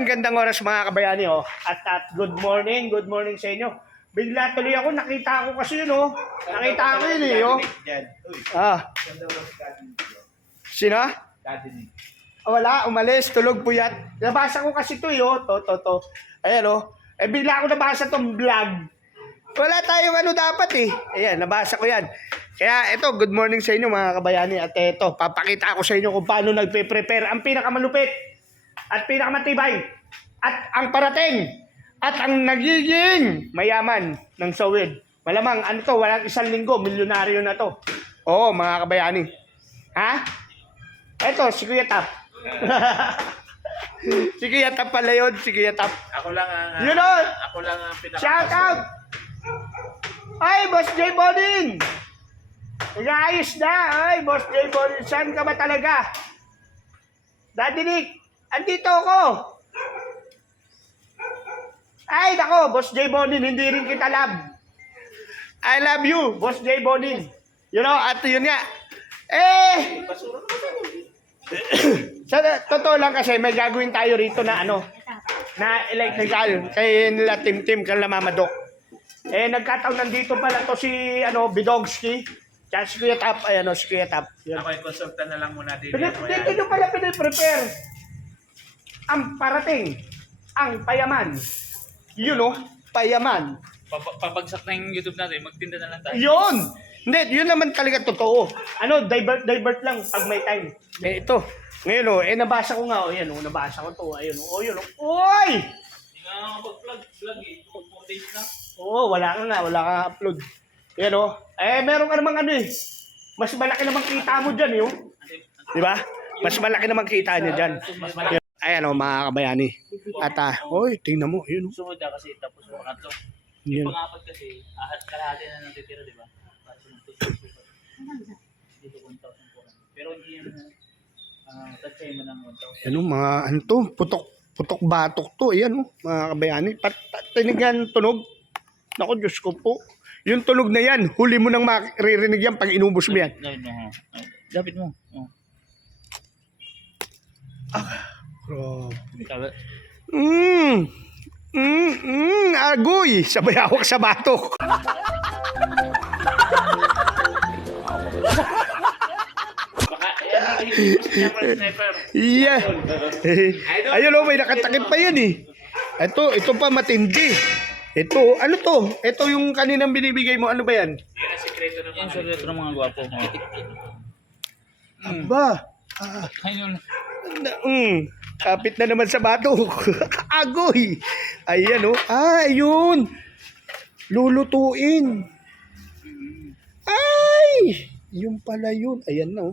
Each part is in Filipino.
Ayun, gandang oras mga kabayani, oh. At good morning sa inyo. Bigla tuloy ako, nakita ko kasi yun, oh. Nakita ko yun, eh, oh. Sino? Wala, umalis, tulog puyat. Nabasa ko kasi ito, oh. To. Ayan, oh. Bigla ako nabasa tong vlog. Wala tayong ano dapat, eh. Ayan, nabasa ko yan. Kaya ito, good morning sa inyo mga kabayani. At ito, papakita ko sa inyo kung paano nagpe-prepare ang pinakamalupit at pinakamatibay at ang parating at ang nagiging mayaman ng Sowid. Malamang ano to, walang isang linggo, milyonaryo na to. Oo, mga kabayani. Ha? Eto, si Kuya Tap. Si Kuya Tap pala yun, si Kuya Tap. Ako lang ang pinaka. Shout out! Ay, Boss J. Bonin! Nag-aayos na! Ay, Boss J. Bonin, saan ka ba talaga? Daddy Nick, andito ako! Ay, nako, Boss J. Bonin, hindi rin kita love. I love you, Boss J. Bonin. You know, at yun nga. Sa totoo lang kasi may gagawin tayo rito na ano, na electrical. Kaya nila Tim kang Mamadok. Nagkataon nandito pala to si Bidogski. Tsaka si Kuya Tap, si Kuya Tap. Ako yung konsulta na lang muna din. Dito pala pinaprepare ang parating, ang payaman. You know, payaman. Pabagsak na yung YouTube natin, magtinda na lang tayo. Yun! Hindi, yun naman talaga totoo. Divert lang pag may time. Ito. Ngayon, nabasa ko nga, nabasa ko to. Ayun, yun, Oy! Hindi nga nakapag-vlog eh. 4 days na. Oo, wala kang upload. Yan meron ka namang mas malaki namang kita mo dyan, Di ba? Mas malaki namang kita niya dyan. Ayan mga kabayani. At tingnan mo, yun. Sumunod na kasi tapos yung pangatlo. Yan. Yung pangapat kasi, kalahati na natitira, di ba? Para sa magtususukat. Dito 1,400. Pero hindi yan tatsay mo ng 1,000. Yan mga putok batok to. Ayan mga kabayani. Tinigyan tunog. Naku, Diyos ko po. Yung tunog na yan, huli mo nang maririnig yan pag inubos mo yan. Dapat mo. Grabe. Agoy! Sabay hawak sa batok. Yeah. Ayun may nakatakip pa yan eh. Ito pa matindi. Ito, ano to? Ito yung kaninang binibigay mo. Ano ba yan? Yan ang sekreto ng Yan sa retro ng mga gwapo. Aba. Ayun. Kapit na naman sa batok. Agoy. Ayan ayun. Lulutuin. Ay! Yung pala yun. Ayan na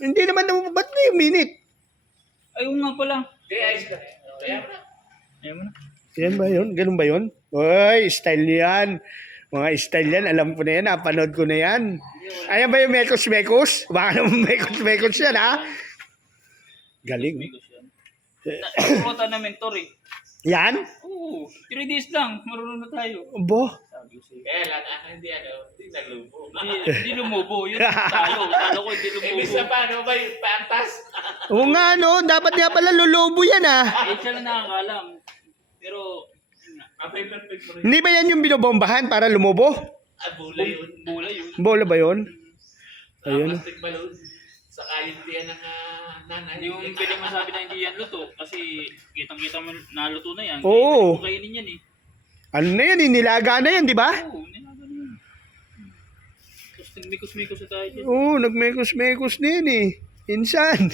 hindi naman ba't na yung minute? Ayun nga pala. ayos ka. Ayun mo na. Yan ba yun? Ganun ba yun? Uy, style yan. Mga style yan. Alam ko na yan. Napanood ko na yan. Ayan ba yung mekos-mekos? Baka naman mekos-mekos yan, ha? Galing. Nakukutan na mentor eh. Yan? Oo. 3 days lang. Marunong na tayo. Bo. Kaya lahat hindi naglubo. Hindi lumubo. Yun talo. Talo ko hindi lumubo. Ibig sa paano ba yung pantas? Oo nga, dapat nga pala lulubo yan, ha? Siya lang nakakalam. Pero, Perfect mo rin. Hindi ba yan yung binobombahan para lumubo? Bula yun. bula yun. Bola ba yun? Ayun. Plastic balloon. Sa kaintiyan ng nanay. Yung pwede masabi na hindi yan luto. Kasi kitang-kita mo naluto na yan. Oo. Kainin yan eh. Ano na yan? Nilaga na yan, di ba? Oo, nilaga na yan. Tapos nagmikos-mikos na tayo dyan. Oo, nagmekos-mekos na yan eh. Insan.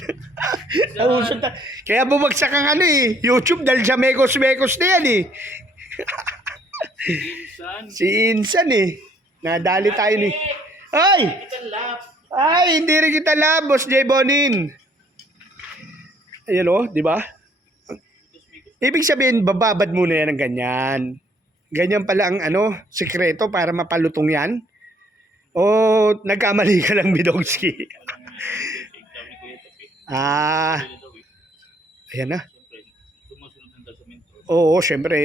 Kaya bumagsak ang YouTube dahil sa mekos-mekos na yan eh. Saan? Si Insan eh. Nadali tayo ni. Ay! Ay, hindi rin kita love, Boss J. Bonin. Ayan di ba? Ibig sabihin, bababad muna yan ng ganyan. Ganyan pala ang sikreto para mapalutong yan. O nagkamali ka lang, Bidogski. Ayan na. Oo, syempre.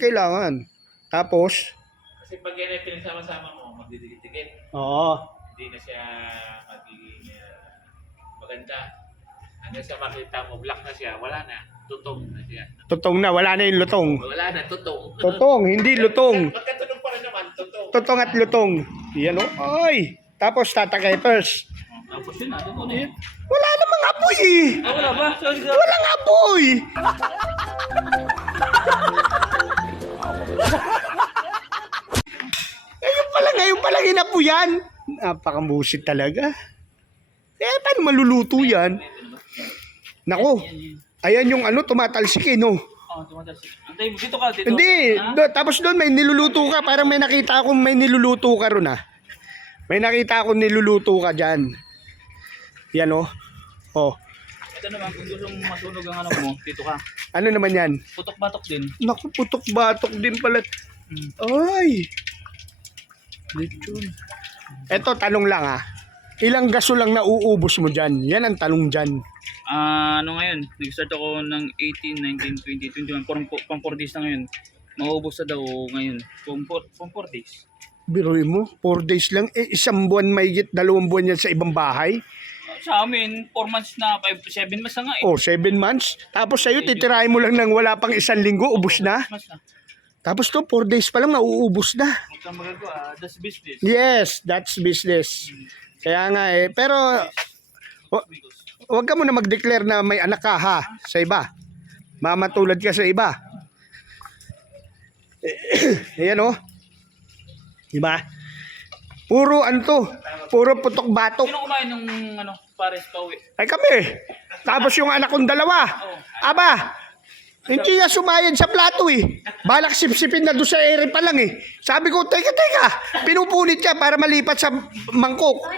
Kailangan. Tapos? Kasi pag yan ay pinagsama-sama mo, magdidikit-dikit. Oo. Hindi na siya magiging maganda. Hanggang sa makita mo, black na siya, wala na. Tutong. Yan. Totong na, wala na yung lutong. Wala na, tutong. Totong, hindi lutong. Magkatulong pa rin naman, tutong. Totong at lutong. Yan o. Ay! Tapos tatagay first. Tapos yun, ano na yun? Wala namang apoy eh. Ah, wala ba? Sorry, sorry. Walang apoy. Ngayon pala inapuyan. Napakamusit talaga. Paano maluluto yan? Nako, ayan yung ano, tumatalsik eh, no? Oh, tumatalsik. Antay mo, dito ka, dito. Hindi, Ha? tapos doon may niluluto ka. Parang may nakita akong may niluluto ka ron ah. May nakita akong niluluto ka dyan. Yan oh. Oh. Ito naman, kung gusto mong masunog ang ano mo, dito ka. Ano naman yan? Putok-batok din. Naku, putok-batok din pala. Ay. Lechon. Eto, tanong lang ah. Ilang gaso lang na uubos mo dyan? Yan ang tanong dyan. Ano ngayon? Nag-start ako ng 18, 19, 20, 21. Pang 4 days na ngayon. Mauubos na daw ngayon. Pang 4 days. Biruin mo, 4 days lang. Isang buwan mahigit, 2 buwan yan sa ibang bahay. Sa amin, 4 months na, 7 months na nga eh. Oh, 7 months. Tapos sa'yo, titirahin mo lang ng wala pang 1 linggo, ubos na. Months na. Tapos to, 4 days pa lang, nauubos na. Huwag kang magagawa, that's business. Yes, that's business. Kaya nga eh. Pero, huwag ka muna mag-declare na may anak ka ha, sa iba. Mamatulad ka sa iba. Ayan oh. Diba? Puro ano to, puro putok-batok. Sino kumain ng ano, pares pauwi? Ay kami. Tapos yung anak kong dalawa. Aba, hindi nga sumayad sa plato eh. Balak sipsipin na doon sa ere pa lang eh. Sabi ko, teka, pinupunit niya para malipat sa mangkok.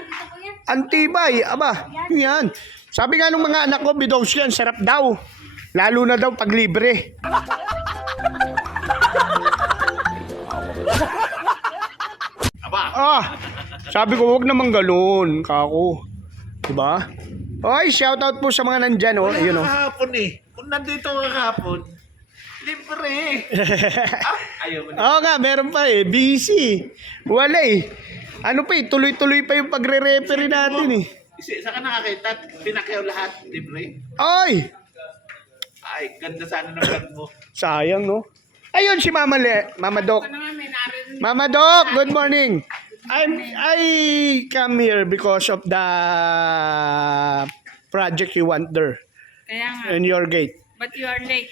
Antibay, aba, yan. Sabi nga nung mga anak ko, Bidowski, ang sarap daw. Lalo na daw pag libre. Aba, Sabi ko, wag naman ganun, kako. Diba? Oy, shoutout po sa mga nandyan, oh. wala Ayun, oh. kahapon eh. Kung nandito ka kahapon, libre. Ayaw mo na. Oo nga, meron pa eh. Busy. Wala eh. Ano pa eh, tuloy-tuloy pa yung pagre-referee natin eh. Saan ka nakakita? Pinakyaw lahat, libre. Ay! Ay, ganda sana ng vlog mo. Sayang, no? Ayun si Mama Mama Doc. Mama Doc, good morning. I come here because of the project you want there Kaya nga. in your gate. But you are late.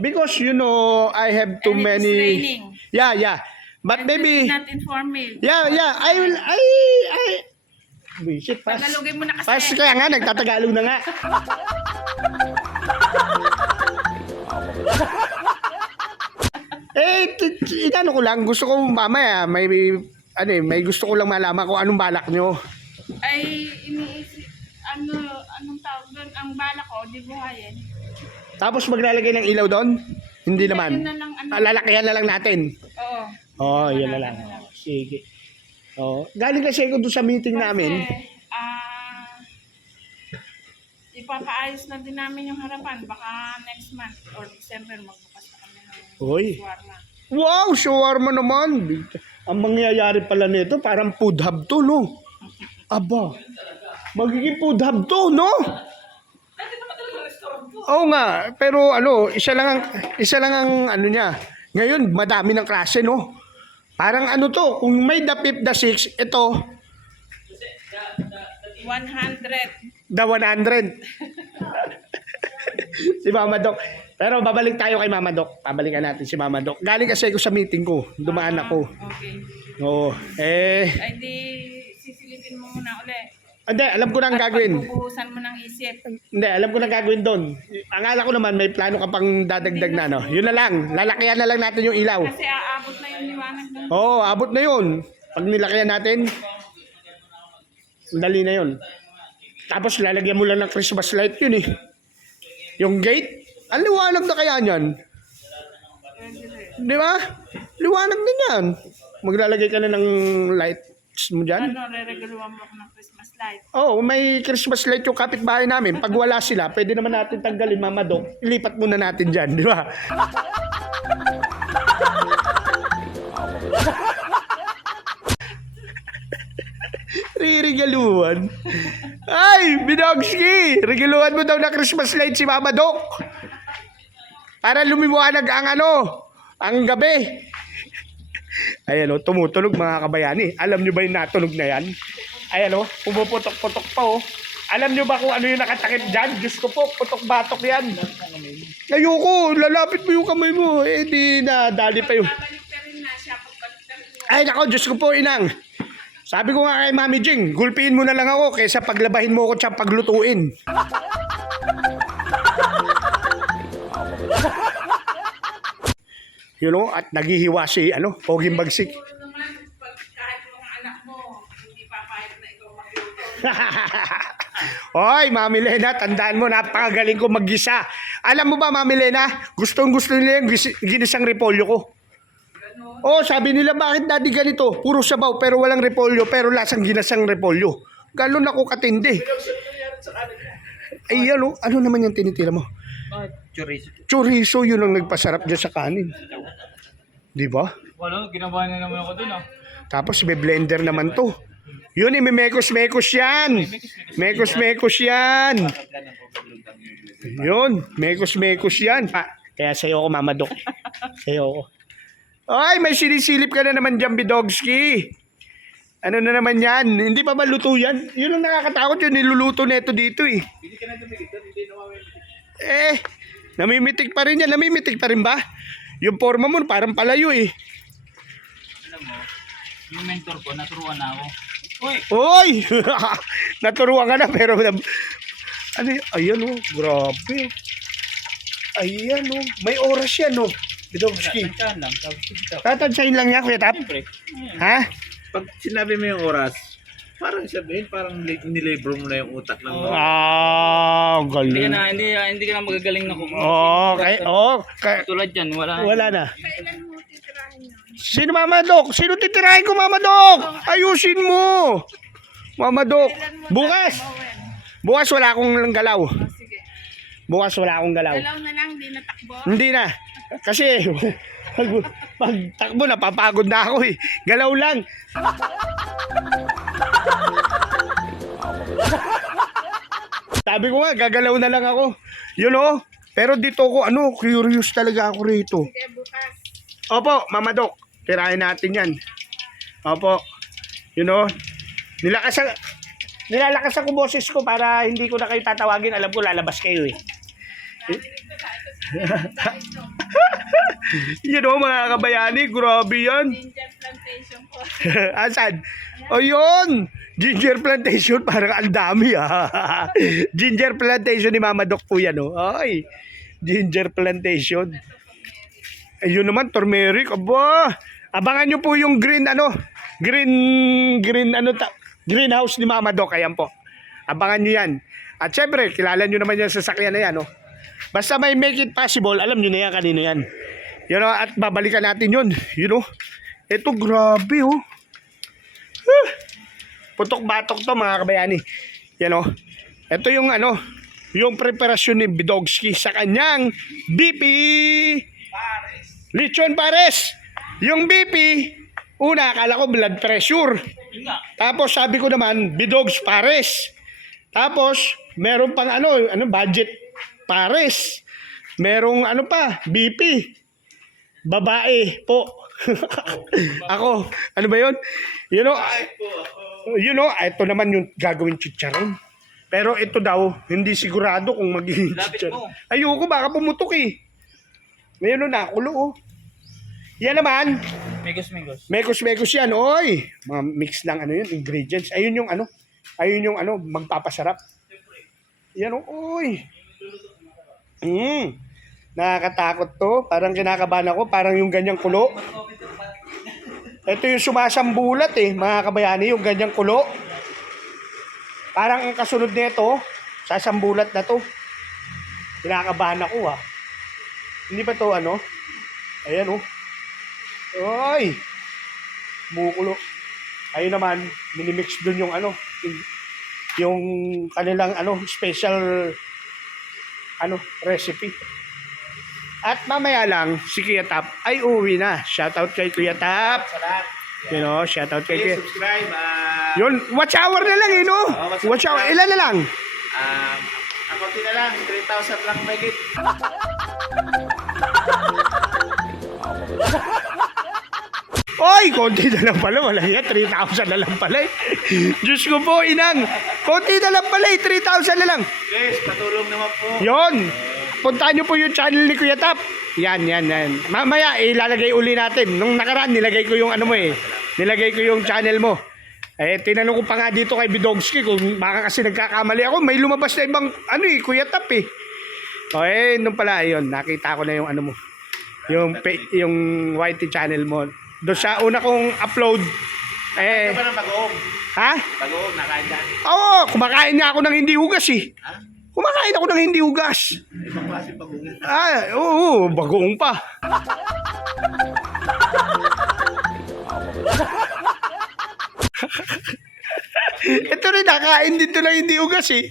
Because you know I have too And it is many. raining. Yeah. But And you maybe did not inform me. yeah. I Visit pass. Tagalogin mo na kasi. Pass kaya nga nagtatagalog na nga. Inano ko lang, gusto ko mamaya may may gusto ko lang malaman kung anong balak nyo. Ay, iniisip, anong tawag doon? Ang bala ko, di buhayin. Tapos maglalagay ng ilaw doon? Hindi naman. Yun na lang, Lalakihan na lang natin. Oo. Oh, yun na lang. Sige. Oh, galing kasi ako doon sa meeting namin. Kasi, ipapaayos na din namin yung harapan. Baka next month or December magbukas na kami ng Uy. shawarma. Wow, shawarma naman. Ang mangyayari pala nito, parang food hub to, no? Aba, magiging food hub to, no? Oo nga, pero isa lang ang ano niya. Ngayon, madami ng klase, no? Parang ano to, kung may the 5th, the 6th, ito, 100. the 100. Si Mama Doc. Pero babalik tayo kay Mama Doc. Pabalikan natin si Mama Doc. Galing kasi ako sa meeting ko. Dumaan ako. Okay. Oo. Ay di, sisilipin mo muna ulit. Hindi, alam ko na ang gagawin. Pagbubuhusan mo ng isip. Hindi, alam ko na ang gagawin doon. Akala ko naman may plano ka pang dadagdag na, no? Yun na lang. Lalakihan na lang natin yung ilaw. Kasi aabot na yung liwanag doon. Oo, abot na yun. Pag nilakihan natin, dali na yun. Tapos lalagyan mo lang ng Christmas light yun eh. Yung gate, ang liwanag na kaya niyan. Di ba? Liwanag din yan. Maglalagay ka na ng lights mo dyan. Re-reguluan mo ako ng Christmas light. Oh, may Christmas light yung kapitbahay namin. Pag wala sila, pwede naman natin tanggalin, Mama Doc. Ilipat muna natin dyan, di ba? Regaluhan. Ay, Binogski! Regaluhan mo daw na Christmas light si Mama Doc. Para lumiwanag ang gabi. Ayan o, tumutunog mga kabayani. Alam nyo ba yung natunog na yan? Ayan o, pumuputok-putok pa o. Alam nyo ba kung ano yung nakatakip dyan? Diyos ko po, putok-batok yan. Ayoko, lalapit mo yung kamay mo. Eh di nadali pa yung... Babalik ka rin na siya. Pagbalik ka rin na. Ay nako, Diyos ko po, inang. Sabi ko nga kay Mami Jing, gulpiin mo na lang ako kaysa paglabahin mo ako tsaka paglutuin. You know, at naghihiwa si, Poging Bagsik. Siguro naman, pag kahit mga anak mo, hindi papayag na ikaw magluto. Hoy, Mami Lena, tandaan mo, napakagaling ko maggisa. Alam mo ba, Mami Lena, gustong-gusto nila yung ginisang repolyo ko. Oh, sabi nila, bakit daddy ganito? Puro sabaw, pero walang repolyo, pero lasang ginasang repolyo. Galon ako katindi. Ay, ano naman yung tinitira mo? Chorizo. Chorizo, yun ang nagpasarap dyan sa kanin. Di ba? Wala, ginawa na naman ako dun Tapos may blender naman to. Yun, mekos-mekos yan. Mekos-mekos yan. Yun, mekos-mekos yan. Kaya sa'yo ako, Mama Doc. Sa'yo ako. Ay, may sinisilip ka na naman dyan, Bidogski. Ano na naman yan? Hindi pa ba luto yan? Yun ang nakakatakot yun, niluluto neto dito eh. Hindi ka na dumigit doon, hindi na mamimitik. Namimitik pa rin yan. Namimitik pa rin ba? Yung forma mo parang palayo eh. Alam mo, yung mentor ko, naturuan na ako. Uy! Oy! Naturuan ka na pero ayan oh, grabe. Ayan oh, may oras yan oh. Bidogski. Tansyahan lang. Tapos ito. Tatadsayin lang niya, Kuya Tap? Siyempre. Ha? Pag sinabi mo yung oras, parang sabihin, parang nilibro mo na yung utak ng mga. Galing. Hindi ka na magagaling na kung tulad yan, Wala na. Kailan mo titirahin yun? Sino Mama Doc? Sino titirahin ko, Mama Doc? Ayusin mo. Mama Doc. Bukas. Bukas wala akong galaw. O, sige. Bukas wala akong galaw. Galaw na lang, di natakbo. Hindi na. Kasi pag takbo napapagod na ako eh. Galaw lang. Sabi ko nga, gagalaw na lang ako. You know? Pero dito ko, curious talaga ako rito. Sige, bukas. Opo, Mama Doc. Tirahin natin yan. Opo. You know? Nilalakas ako boses ko para hindi ko na kayo tatawagin. Alam ko, lalabas kayo eh. You know, mga kabayani, grabe yan. Ginger plantation po. Asan? O yun! Ginger plantation, parang ang dami Ginger plantation ni Mama Doc po yan Ay, ginger plantation. Ayun naman, turmeric. Aba, abangan nyo po yung greenhouse ni Mama Doc. Ayan po. Abangan nyo yan. At syempre, kilala nyo naman yung sasakyan na yan Basta may make it possible, alam nyo na yan, kanino yan. At babalikan natin yun. Ito, grabe Putok-batok to mga kabayani. Ito yung yung preparasyon ni Bidogski sa kanyang BP Lechon Pares. Yung BP, una, akala ko blood pressure. Tapos sabi ko naman, Bidogs Pares. Tapos, meron pang budget Pares. Merong BP. Babae po. Ako, ano ba yun? Ito naman yung gagawin chicharon. Pero ito daw, hindi sigurado kung magiging chicharon. Ayoko, baka pumutok eh. Ngayon nakulo Yan naman. Mekos yan. Oy, mga mix ng ingredients. Ayun yung magpapasarap. Yan oy. Nakakatakot to. Parang kinakabahan ako. Parang yung ganyang kulo. Ito yung sumasambulat mga kabayani, yung ganyang kulo. Parang ang kasunod nito, sasambulat na to. Kinakabahan ako Hindi ba to Ayan Oy! Bukulo. Ayun naman, minimix dun yung yung kanilang special recipe. At mamaya lang, si Kuya Tap ay uwi na. Shoutout kay Kuya Tap. Shoutout kay Kuya. Subscribe. Yun, watch hour na lang watch hour. Ilan na lang? Ang konti na lang, 3,000 lang may Oy, konti na lang pala. Wala yan, 3,000 na lang pala eh. Diyos ko po, inang. Konti na lang pala eh, 3,000 na lang. Guys, patulong naman po. Yon. Puntahan nyo po yung channel ni Kuya Tap. Yan. Mamaya, ilalagay uli natin. Nung nakaraan, nilagay ko yung ano mo eh. Nilagay ko yung channel mo. Eh, tinanong ko pa nga dito kay Bidogski kung baka kasi nagkakamali ako. May lumabas na ibang, ano eh, Kuya Tap eh. O eh, nung pala, yun, nakita ko na yung ano mo. Yung YT channel mo. Doon sa una kong upload. Eh, Ano ba ng bagoong? ha? Bagoong, nakain dyan. Oo, kumakain nga ako ng hindi hugas eh. Ha? Kumakain ako ng hindi hugas. Ibang klase bagoong yun. Oo, bagoong pa. Ito rin, nakain dito ng hindi hugas eh.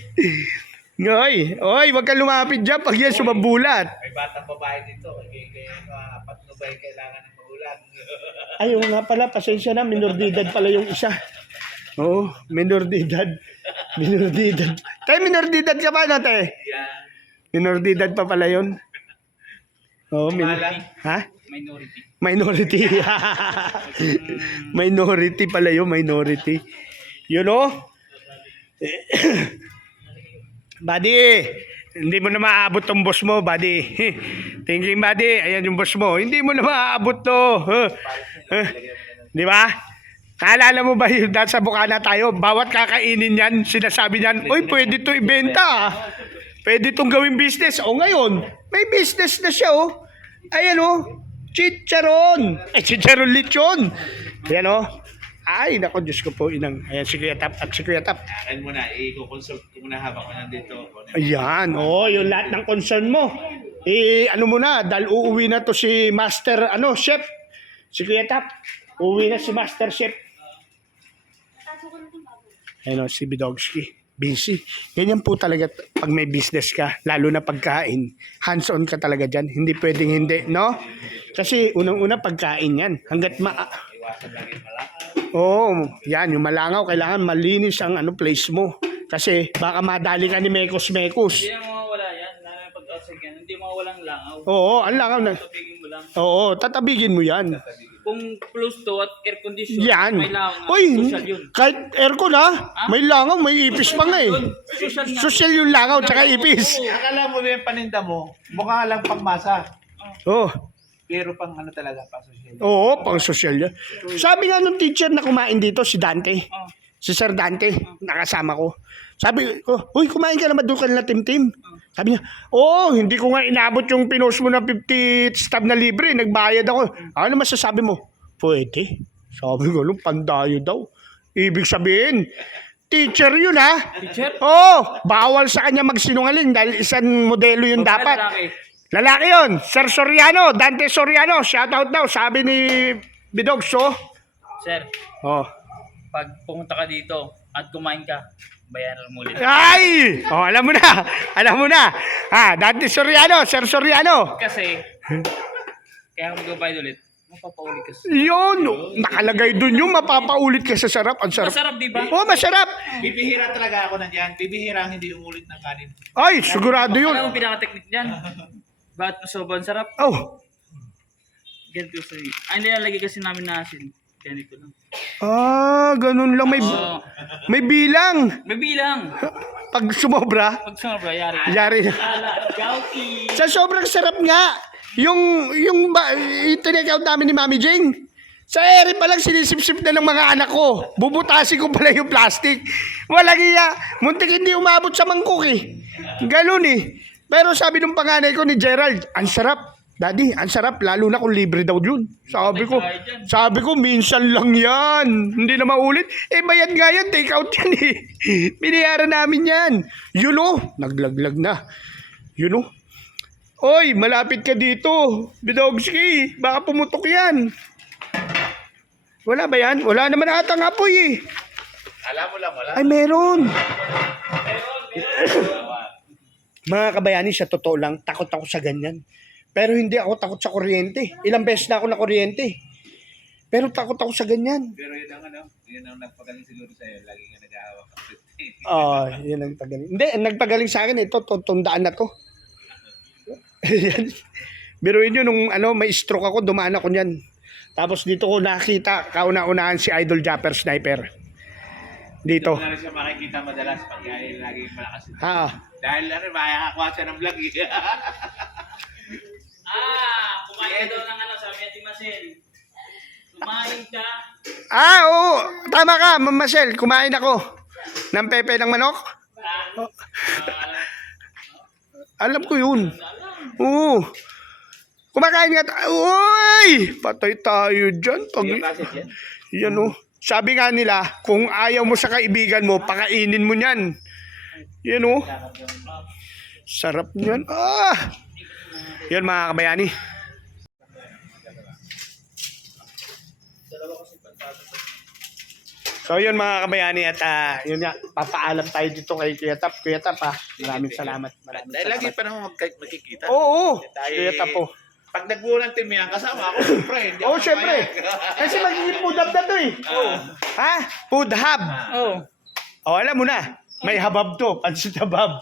Oy, wag kang lumapit dyan pag yan sumabulat. May batang babae dito. Kaya patno ba yung kailangan ng magulang? Ayaw nga pala, pasensya na, minor de edad pala yung isa. Oo, minor de edad. Minor de edad. Tay, minor de edad ka ba na, te? Yan. Minor de edad pa pala yun. Oo, ha? Minority. Minority. Minority pala yun, minority. You know? Buddy, hindi mo na maaabot tong boss mo, buddy. Thinking, buddy, ayan yung boss mo. Hindi mo na maaabot to. Di ba? Naalala mo ba yung sa Bukana tayo? Bawat kakainin yan, sinasabi niyan, uy, pwede to ibenta. Pwede tong gawing business. O ngayon, may business na siya, oh. Ayan, oh. Chicharon. Chicharon lechon. Ayan, oh. Ay, nako, Diyos ko po, inang. Ayan, si Kuya Tap at si Kuya Tap. Akin muna, i-consult ko muna habang ko nandito. Ayan, yung lahat ng concern mo. Ano mo na, dahil uuwi na to si Master, Chef. Si Kuya Tap. Uuwi na si Master Chef. Ayan, si Bidogski. Busy. Ganyan po talaga pag may business ka, lalo na pagkain. Hands-on ka talaga dyan. Hindi pwedeng hindi, no? Kasi unang-una pagkain yan. Hanggat Iwasan lagi malaki. Oo, yan, yung malangaw, kailangan malinis ang place mo. Kasi baka madali ka ni Mekos-Mekos. Hindi na mawawala yan. Lalo na pag-outside yan. Hindi mawawalang langaw. Oo, ang langaw na. Tubigin mo lang. Oo, tatabigin mo yan. Kung close to at air condition, Yan. may langaw. Uy, Social yun. kahit aircon ha, may langaw, may ipis pa nga eh. Social nga. Social yung langaw, tsaka ipis. Akala mo yung paninda mo, mukha lang pangmasa. Oo, Pero pang ano talaga, pang social. oo, pang social yan. Sabi nga nung teacher na kumain dito, si Dante. Oh. Si Sir Dante, nakasama ko. Sabi ko, uy, kumain ka naman doon ka na tim-tim. Sabi niya, hindi ko nga inabot yung pinost mo na 50 stab na libre, nagbayad ako. Ano masasabi mo? Pwede. Sabi ko, pandayo daw. Ibig sabihin, teacher yun ha. Teacher? Bawal sa kanya magsinungaling dahil isang modelo yun dapat. Lalaki. Lalaki yun, Sir Soriano, Dante Soriano, shoutout daw, sabi ni Bidogso. Sir, Oh. pag pumunta ka dito at kumain ka, bayaran mo ulit. Ay! Alam mo na. Alam mo na. Dante Soriano, Sir Soriano. Kasi, kaya kung magbabayad ulit, mapapaulit ka. Yun, nakalagay dun yung mapapaulit ka sa sarap. Ang sarap. Masarap, di ba? Masarap. Bibihira talaga ako nandiyan. Bibihira ang hindi umulit ng kanin. Ay, sigurado yun. Alam mo pinaka-technique dyan? Bakit sobrang sarap? Ganito sa hindi nalagay kasi namin na asin. Ganito lang. Ganun lang. May bilang. May bilang. Pag sumobra, Pag sumabra, yari. yari na. Gauti. Sa sobrang sarap nga, yung tinake out namin ni Mami Jing, sa ere pa lang sinisip-sip na ng mga anak ko. Bubutasin ko pala yung plastic. Walang iya. Muntik hindi umabot sa mangkok eh. Ganun eh. Pero sabi ng panganay ko ni Gerald, ang sarap. Daddy, ang sarap. Lalo na kung libre daw yun. Sabi ko, minsan lang yan. Hindi na maulit. Bayad nga yan. Take out yan eh. Binayaran namin yan. You know, naglaglag na. You know. Oy, malapit ka dito. Bidogski, baka pumutok yan. Wala ba yan? Wala naman ata ng apoy eh. Alam mo lang, wala. Ay, meron. Mga kabayani, sa totoo lang, takot ako sa ganyan. Pero hindi ako takot sa kuryente. Ilang beses na ako na kuryente. Pero takot ako sa ganyan. Pero yun ang nagpagaling siguro sa'yo. Lagi ka nag-ahawak ng Yun ang pagaling. Hindi, ang nagpagaling sa akin, ito, tundaan na to. Biruin nyo, nung may stroke ako, dumaan ako niyan. Tapos dito ko nakita kauna-unahan si Idol Japper Sniper. Dito. Wala rin siya makikita madalas pag laging malakas. Ha. Dahil makakakuha siya ng vlog eh. Kumain ka daw ng sabi ni Marcel. Kumain ka. Oo. Tama ka, Ma'am Marcel. Kumain ako. Ng pepe ng manok. Alam ko yun. Oo. Kumakain nga Uy! Patay tayo dyan. Yan o. Sabi nga nila, kung ayaw mo sa kaibigan mo, pakainin mo niyan. Yan o. Sarap niyan. Yan mga kabayani. So yun mga kabayani at yun nga, papaalam tayo dito kay Kuya Tap. Kuya Tap maraming salamat. Dahil lagi pa naman magkikita. Oo, Dahil- Kuya Tap po. Pag nagbuo ng team yan, kasama ako, siyempre. Hindi ako Syempre. papayag. Kasi magiging food hub na to eh. Ha? Food hub. Alam mo na. May habab to. Pansit habab.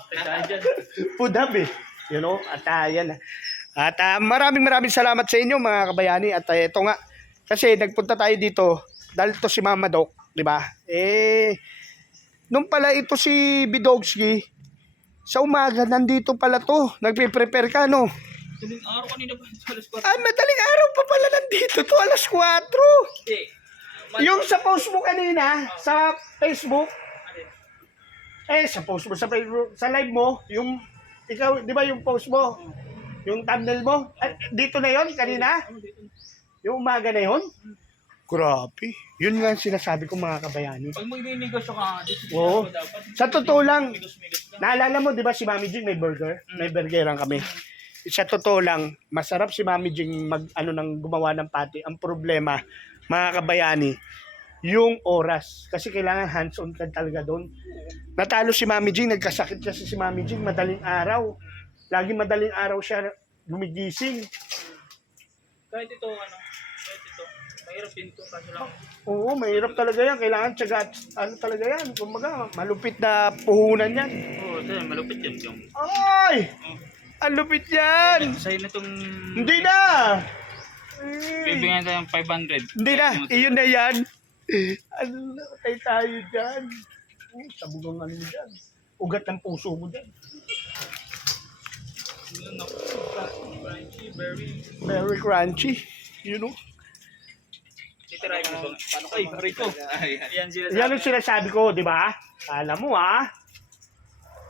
Food hub eh. You know? At yan. At maraming salamat sa inyo mga kabayani. At ito nga. Kasi nagpunta tayo dito. Dahil to si Mama Doc. Diba? Nung pala ito si Bidogski. Sa umaga nandito pala to. Nagpe-prepare ka no? Tuling araw kanina pa. Alas 4. Madaling araw pa pala nandito to. Alas 4. Hindi. Yung sa post mo kanina, sa Facebook, sa post mo, sa Facebook, sa live mo, yung, ikaw, di ba yung post mo, yung thumbnail mo, dito na yon kanina? Yung umaga na yon? Grabe. Yun nga ang sinasabi ko mga kabayani. Pag mag-negosyo ka, Oo. dapat. Sa totoo lang, Migos-migos lang. naalala mo, di ba si Mami Jing may burger? May burgeran kami. Sa totoo lang, masarap si Mami Jing gumawa ng pati. Ang problema, mga kabayani, yung oras. Kasi kailangan hands-on ka talaga doon. Natalo si Mami Jing, nagkasakit kasi si Mami Jing, madaling araw. Lagi madaling araw siya gumigising. Kahit ito, mahirap din ito. Kaso lang, Oo, mahirap talaga yan. Kailangan tiyaga, talaga yan. Kumbaga, malupit na puhunan yan. ito malupit yan. Yung Ay! Ang lupit yan! sa'yo na itong Hindi na! bibigyan tayo ng 500. Hindi na, iyon na yan. Ano, tayo dyan. Sabugang ano mo dyan. Ugat ng puso mo dyan. Very crunchy. You know? Titirahin mo. Ay, Rico. Yan sila Yan ang sinasabi ko, di ba? Alam mo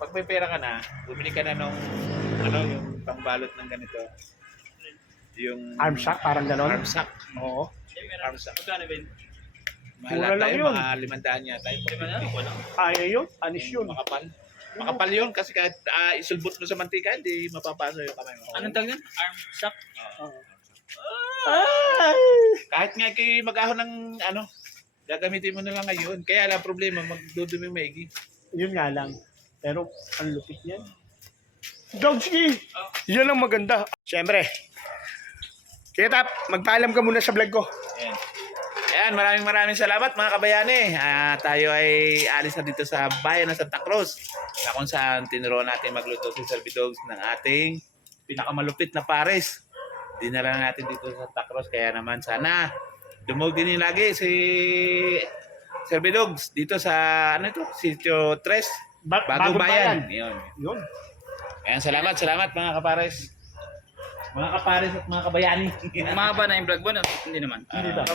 Pag may pera ka na, bumili ka na nung, yung pangbalot ng ganito. Yung arm sack, parang ganon. arm sack. Oo. Arm sack. Magkano ba yun? Mahal Mura lang tayo, yun. mga 500 yata. Lima na? Wala. Kaya yun, anis yun. Makapal. Makapal yun kasi kahit isulbot mo sa mantika, hindi mapapasok yung kamay mo. Anong tawag yan? Arm sack? Ay! Kahit nga kayo mag-ahon ng gagamitin mo na lang ngayon. Kaya lang problema, magdudumi maigi. Yun nga lang. Pero ang lupit niyan. Dogski! Yan ang maganda. Siyempre. Kaya Tap, magpaalam ka muna sa vlog ko. Ayan. Ayan, maraming salamat mga kabayani. Tayo ay alis na dito sa bayan ng Santa Cruz na kung saan tinuro natin magluto si Sir Bidogs ng ating pinakamalupit na pares. Dinala natin dito sa Santa Cruz. Kaya naman sana dumugin din lagi si Sir Bidogs dito sa Sitio 3. Bagong Bayan. Yun. Yun. Ayan, salamat mga kapares. Mga kapares at mga kabayani. Mahaba na yung vlog mo, no? Hindi naman. Hindi ba?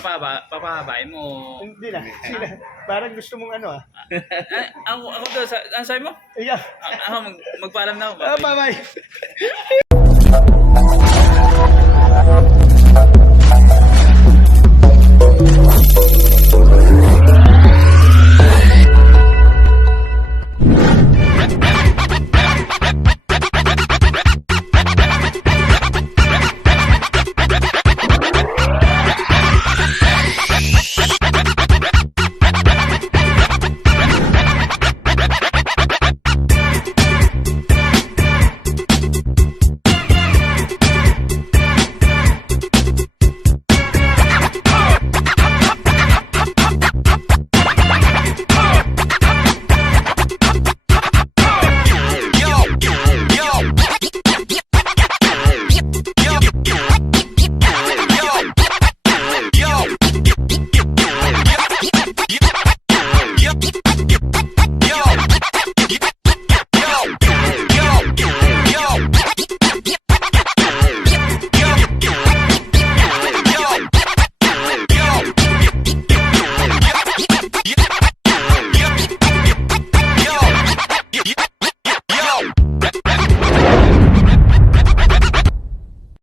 Papahabain mo. Hindi na. Parang gusto mong Ako daw, ano sabi mo? Yeah. Ako, magpaalam na ako. Bye-bye.